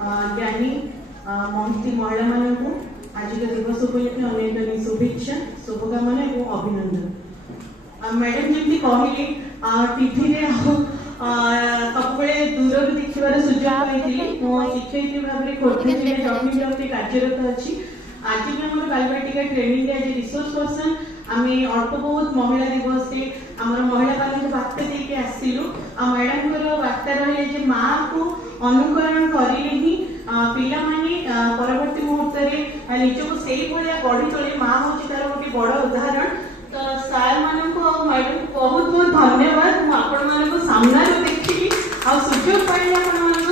ज्ञानी महती महिला मानक आज दिवस उपलक्षे अनेक शुभेच्छा शुभकामना और अभिनंदन। मैडम जमी कहले टीवी सब दूर देखार सुजोग पाई शिक्षयित्री भाव में खोर्धा जिले कार्यरत अच्छी। आज भी आम बालबाटिका ट्रेनिंग आज रिसोर्स पर्सन आम अल्प बहुत महिला दिवस से आम महिला मान बार्ता देके आसलु। मैडम बार्ता रही है माँ को अनुकरण करें ही पिला माने परवर्ती मुहूर्त में निजक से गढ़ी तोले माँ हूँ तार गोटे बड़ उदाहरण। तो सार मान को मैडम बहुत बहुत धन्यवाद। मुझे सामना देखी सुजोग पाई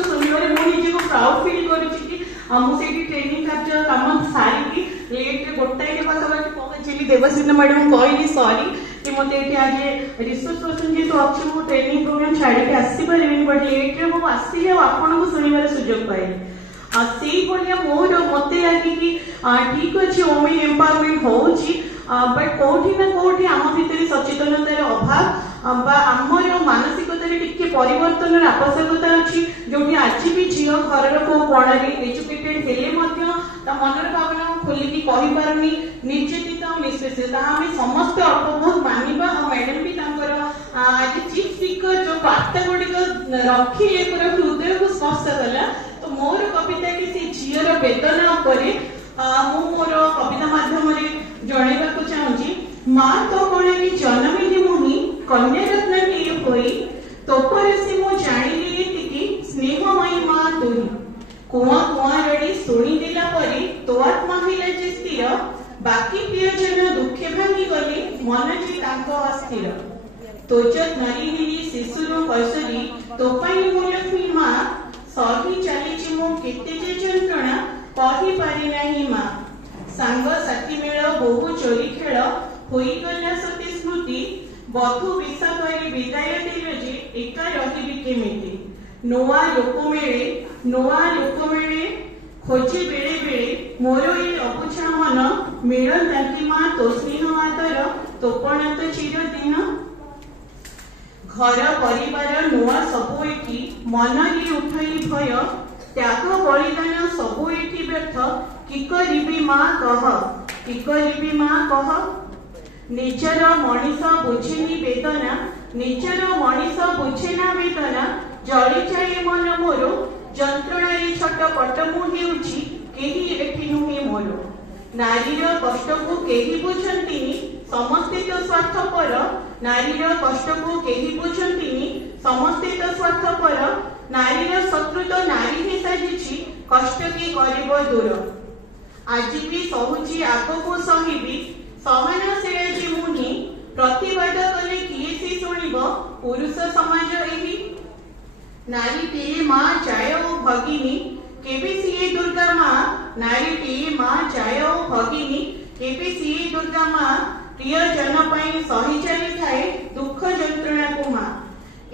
शुणवे मुझे प्राउड फिल करुँची मुझे ट्रेनिंग कार्य कम सारिकी लेट गोटाए पाखापाखि पहुँचली। देवस्विनी मैडम कहली सॉरी कि मत आज रिसोर्स पर्सन जेहतु अच्छे मो ट्रेनिंग प्रोग्राम छाड़ी आसपारे बट लेट्रे मुझे आसिले आपन को शुणवार सुजोग पाइली। मोर मत लगे कि ठीक अच्छे वुमेन एम्पावरमेंट होची बट कौटी ना कौटी आम भितर सचेतनतार अभाव आमर मानसिकतार टिके परिवर्तन आवश्यकता अच्छी जो आज भी झील घर को कोणारे एजुकेटेड हेले मनर भावना खोलिकी कहीपारनी निर्यातित निष्पेषित आम समस्त अल्प बहुत मानवा। मैडम भी आज चीफ स्पीकर जो वार्ता गुड़िक रखिले पूरा हृदय को स्पर्श कला। तो मोर कविता कि से झीर वेदना मोर कविता माध्यम जनवाक चाहूँगी। माँ तो कौन भी जन्मी मुहि कन्या रत्न होई तोपर से मो जाणी स्नेहमयी माँ तुही कुआ कुआ रड़ी शुणी देला परी तो आत्मा हिला जे स्थिर बाकी प्रियजन दुखे भांगी गले मन जे तांको अस्थिर तोजत नारी हिली शिशुर कैसरी तो पाई मो लक्ष्मी माँ सही चली मो केते जे जंत्रणा कही पारि नाही माँ सांग साथी मेल बहु चोरी खेल होई गला सती स्मृति बधु विषा करी विदाय देल जे एका रहिबी केमिति नोआ लोक मेले खोजे बेले बेले मोर ए अबुझा मन मिलन ताकि माँ तो स्नेह आदर तोपण तो चिरदिन घर परिवार नुआ सबू एठी मन रे उठई भय त्याग बलिदान सबू एठी व्यर्थ कि करिबी माँ कह निजर मनीष बुझेनी वेदना निजर मनीष बुझेना वेदना जली जाए मन मोर जंत्रणा छटपट मुझे केही एठी नुहे मोर नारीर कष्ट को केही बुझंतिनी समस्ते तो स्वार्थपर नारीर कष्ट को केही बुझंतिनी समस्ते तो स्वार्थपर नारीर शत्रु तो नारी ही साजिछि कष्ट के करिब दूर आज भी सहुची आगको सहिबी सहनशील जे मुनि प्रतिवाद कले किए से शुणिब पुरुष समाज एही नारीटीए माँ जाय भगिनी केबे सीए दुर्गा माँ नारीटीए माँ जाय भगिनी केबे सीए दुर्गा माँ प्रिय जन पाई सही चली थाए दुख जंत्रणा को माँ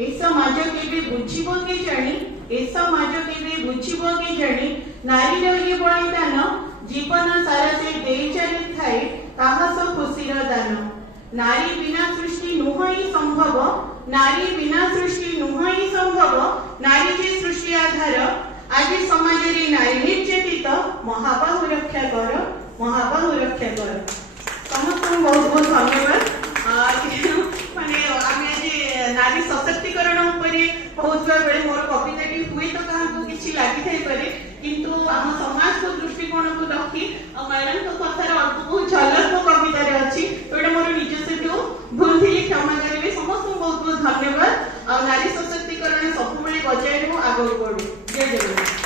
ए समाज केबे बुझिबो के जानी ए समाज केबे बुझिबो के जानी नारी ये बलिदान जीवन सारा से दे चली थाए साहस खुशीर दान नारी बिना सृष्टि नुहई संभव नारी बिना सृष्टि नुहई संभव नारी जे सृष्टि आधार आज समाज रे नारी निर्यातित महाबाहु रक्षा कर समस्त बहुत बहुत धन्यवाद। माने आम आज नारी सशक्तिकरण पहुँचवा बेले मोर कविताटी हुए तो क्या किसी लगी थाईपे किंतु आम समाज को दृष्टिकोण को रखी मैडम कथार अल्प बहुत झलक मो कवितार अच्छी तो मोर निज से भूल थी क्षमा करेंगे। समस्त बहुत बहुत धन्यवाद। नारी सशक्तिकरण सब बजाय आगे बढ़ू। जय जगन्नाथ।